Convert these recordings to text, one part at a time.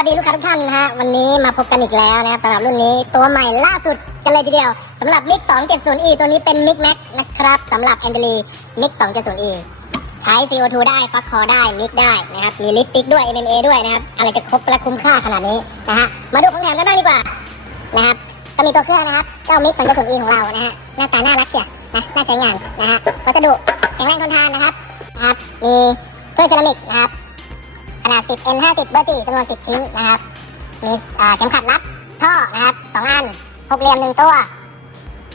ัสดีลูกค้าทุกท่านนะฮะวันนี้มาพบกันอีกแล้วนะครับสำหรับรุ่นนี้ตัวใหม่ล่าสุดกันเลยทีเดียวสำหรับ MiX 270e ตัวนี้เป็น MiX Max นะครับสำหรับ a n d r i MiX 270e ใช้ CO2 ได้ฟักคอได้มิกได้นะครับมีลิปติกด้วย MMA ด้วยนะครับอะไรจะครบและคุ้มค่าขนาดนี้นะฮะมาดูของแถมกันบ้างดีกว่านะครับก็มีตัวเครื่องนะครับเจ้ามิก 2.70e ของเรานะฮะหน้าตาน่ารักเชียวนะน่าใช้งานนะฮะวัสดุแข็งแรงทนทานนะครับนะครับมีถ้วยเซรามิก 10 N 50 เบอร์4จำนวน 10 ชิ้นนะครับ มีเข็มขัดรัดท่อนะครับ2อันหกเหลี่ยม1ตัว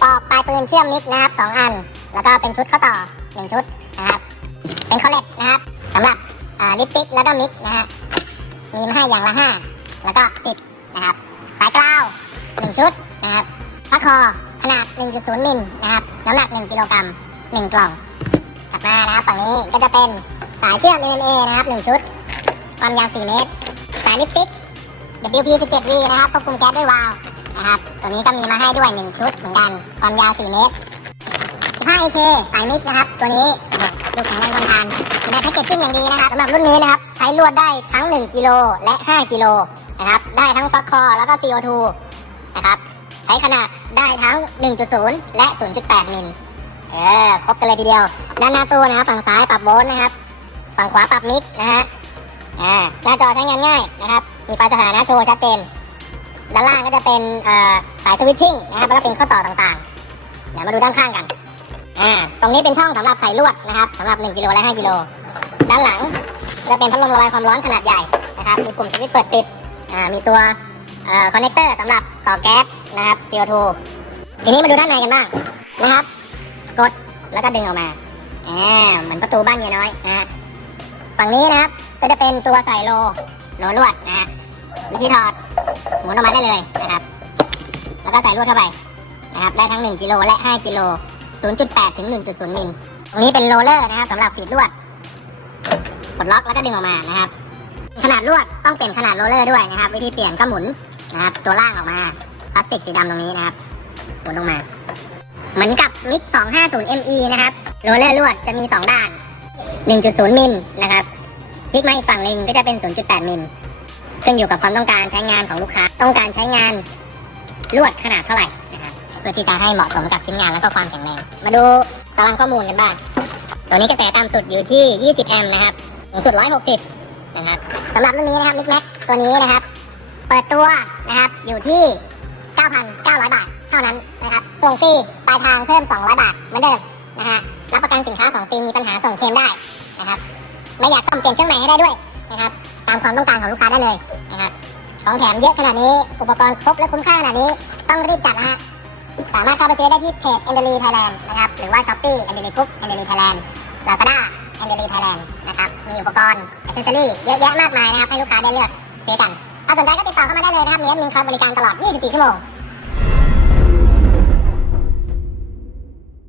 ปอกปลายปืนเชื่อมมิกนะครับ2อัน แล้วก็เป็นชุดข้อต่อ1ชุดนะครับ เป็นคอลเลตนะครับสำหรับลิปติกแล้วก็มิกนะฮะมีมาให้อย่างละ5แล้วก็10นะครับ สายกล้าว1ชุดนะครับพระคอขนาด 1.0 มิลนะครับ น้ำหนัก 1 กิโลกรัม1กล่อง ถัดมานะครับฝั่งนี้ก็จะเป็นสายเชื่อม MMA นะครับ 1 ชุด ความยาว 4 เมตร สายลิปติก WP 17V นะครับควบคุมแก๊สด้วยวาล์วนะครับ ตัวนี้ก็มีมาให้ด้วย 1 ชุดเหมือนกัน ความยาว 4 เมตร 15AK สายมิกนะครับ ตัวนี้ดูแข็งแรงทนทานอยู่ในแพ็กเกจจิ้งอย่างดีนะครับสำหรับรุ่นนี้นะครับ ใช้ลวดได้ทั้ง 1 กิโลและ 5 กิโลนะครับ ได้ทั้งฟักคอแล้วก็ CO2 นะครับ ใช้ขนาดได้ทั้ง 1.0 และ 0.8 มิลเออ ครบกันเลยทีเดียว ด้านหน้าตู้นะครับ ฝั่งซ้ายปรับโวลต์นะครับ ฝั่งขวาปรับมิกนะฮะ อ่าหน้าจอใช้งานง่ายนะครับ มีไฟสถานะโชว์ชัดเจน ด้านล่างก็จะเป็นสายสวิตชิ่งนะครับ แล้วก็เป็นข้อต่อต่างๆ เดี๋ยวมาดูด้านข้างกัน อ่า ตรงนี้เป็นช่องสำหรับใส่ลวดนะครับสำหรับ 1กิโลและ 5กิโล ด้านหลังจะเป็นพัดลมระบายความร้อนขนาดใหญ่นะครับ มีปุ่มสวิตช์เปิดปิด อ่า มีตัวคอนเนคเตอร์สำหรับต่อแก๊สนะครับ CO2 ทีนี้มาดูด้านในกันบ้างนะครับ กดแล้วก็ดึงออกมาอ่าเหมือนประตูบ้านเมียน้อยนะฮะฝั่งนี้นะครับ ก็จะเป็นตัวใส่โลโลลวดนะฮะวิธีถอดหมุนออกมาได้เลยนะครับ แล้วก็ใส่ลวดเข้าไปนะครับ ได้ทั้ง 1กิโลและ 5กิโล0.8 ถึง 1.0 มิล ตรงนี้เป็นโรลเลอร์นะครับสำหรับฟีดลวดกดล็อกแล้วก็ดึงออกมานะครับ ขนาดลวดต้องเป็นขนาดโรลเลอร์ด้วยนะครับ วิธีเปลี่ยนก็หมุนนะครับตัวล่างออกมาพลาสติกสีดำตรงนี้นะครับหมุนลงมา เหมือนกับมิก250 ME นะครับโรลเลอร์ลวดจะมี 2 ด้าน 1.0 มิลนะครับ พลิกมาอีกฝั่งหนึ่งก็จะเป็น 0.8 มิลขึ้นอยู่กับความต้องการใช้งานของลูกค้า ต้องการใช้งานลวดขนาดเท่าไหร่นะครับเพื่อที่จะให้เหมาะสมกับชิ้นงานแล้วก็ความแข็งแรง มาดูตารางข้อมูลกันบ้าง ตัวนี้กระแสตามสุดอยู่ที่ 20 แอมป์นะครับสูงสุด 160 นะครับสำหรับรุ่นนี้นะครับ Mix Max ตัวนี้นะครับ เปิดตัวนะครับอยู่ที่ 9,900 บาท เท่านั้นนะครับส่งฟรีปลายทางเพิ่ม 200 บาทเหมือนเดิมนะฮะรับประกันสินค้า 2 ปีมีปัญหาส่งเคลมได้นะครับ ไม่อยากซ่อมเปลี่ยนเครื่องใหม่ให้ได้ด้วยนะครับตามความต้องการของลูกค้าได้เลยนะครับของแถมเยอะขนาดนี้อุปกรณ์ครบและคุ้มค่าขนาดนี้ต้องรีบจัดนะฮะสามารถเข้าไปซื้อได้ที่เพจ e n d e l y Thailand นะครับหรือว่า Shopee e n d e l y Group e n d e l y Thailand Lazada e n d e l y Thailand นะครับมีอุปกรณ์อ c เซสซอรี่เยอะแยะมากมายนะครับให้ลูกค้าได้เลือกซื้อกันถ้าสนใจก็ติดต่อเข้ามาได้เลยนะครับมีแอดมินคอยบริการตลอด 24 ชั่วโมง